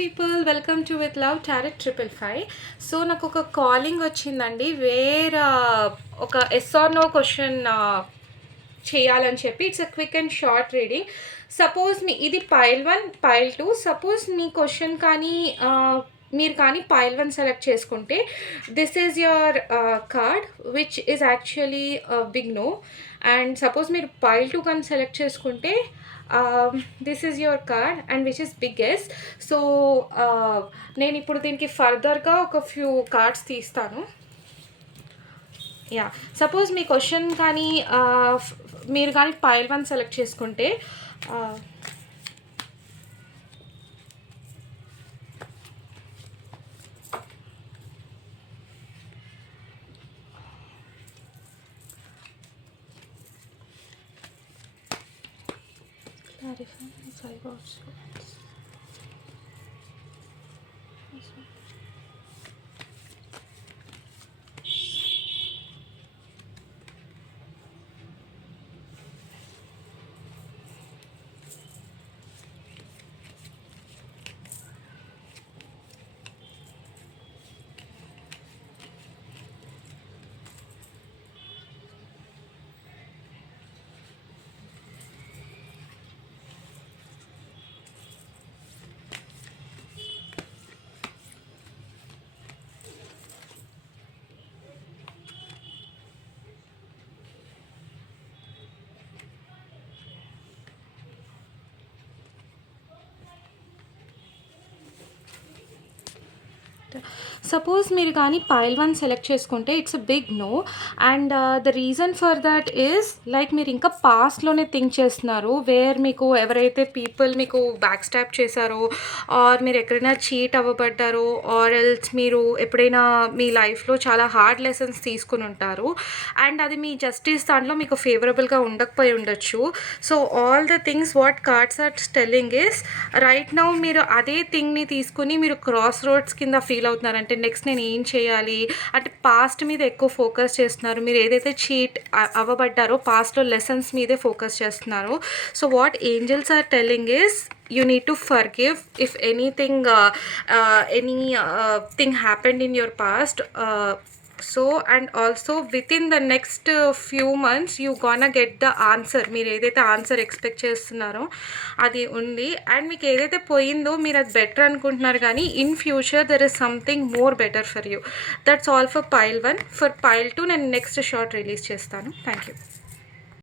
People welcome to with love tarot 555. సో నాకు ఒక కాలింగ్ వచ్చిందండి వేరే ఒక ఎస్ ఆర్ నో క్వశ్చన్ చేయాలని చెప్పి. It's a quick and short reading. Suppose మీ ఇది పైల్ 1 పైల్ 2. సపోజ్ మీ క్వశ్చన్ కానీ మీరు కానీ పైల్ 1 సెలెక్ట్ చేసుకుంటే this is your card which is actually big no. And suppose మీరు పైల్ 2 కానీ సెలెక్ట్ చేసుకుంటే this is your card and which is biggest. So నేను ఇప్పుడు దీనికి ఫర్దర్గా ఒక ఫ్యూ కార్డ్స్ తీస్తాను. యా, సపోజ్ మీ క్వశ్చన్ కానీ మీరు కానీ పైల్ 1 సెలెక్ట్ చేసుకుంటే clarify 5 options. సపోజ్ మీరు కానీ పైల్ 1 సెలెక్ట్ చేసుకుంటే it's a big no. And the reason for that is like మీరు ఇంకా పాస్ట్లోనే థింక్ చేస్తున్నారు, వేర్ మీకు ఎవరైతే పీపుల్ మీకు బ్యాక్ స్టాప్ చేశారో ఆర్ మీరు ఎక్కడైనా చీట్ అవ్వబడ్డారో ఆర్ ఎల్స్ మీరు ఎప్పుడైనా మీ లైఫ్లో చాలా హార్డ్ లెసన్స్ తీసుకుని ఉంటారు అండ్ అది మీ జస్టిస్ దాంట్లో మీకు ఫేవరబుల్గా ఉండకపోయి ఉండొచ్చు. So all the things what cards are telling is right now మీరు అదే థింగ్ని తీసుకుని మీరు క్రాస్ రోడ్స్ కింద ఫీల్ అవుతున్నారు. అంటే నెక్స్ట్ నేను ఏం చేయాలి అంటే పాస్ట్ మీద ఎక్కువ ఫోకస్ చేస్తున్నారు. మీరు ఏదైతే చీట్ అవ్వబడ్డారో పాస్ట్లో లెసన్స్ మీదే ఫోకస్ చేస్తున్నారు. So what angels are telling is you need to forgive if anything thing happened in your past. So and also within the next few months you gonna get the answer. మీరు ఏదైతే answer expect చేస్తున్నారో అది ఉంది. అండ్ మీకు ఏదైతే పోయిందో మీరు అది బెటర్ అనుకుంటున్నారు, కానీ in future there is something more better for you. That's all for pile 1. For pile 2 నేను నెక్స్ట్ షార్ట్ రిలీజ్ చేస్తాను. Thank you.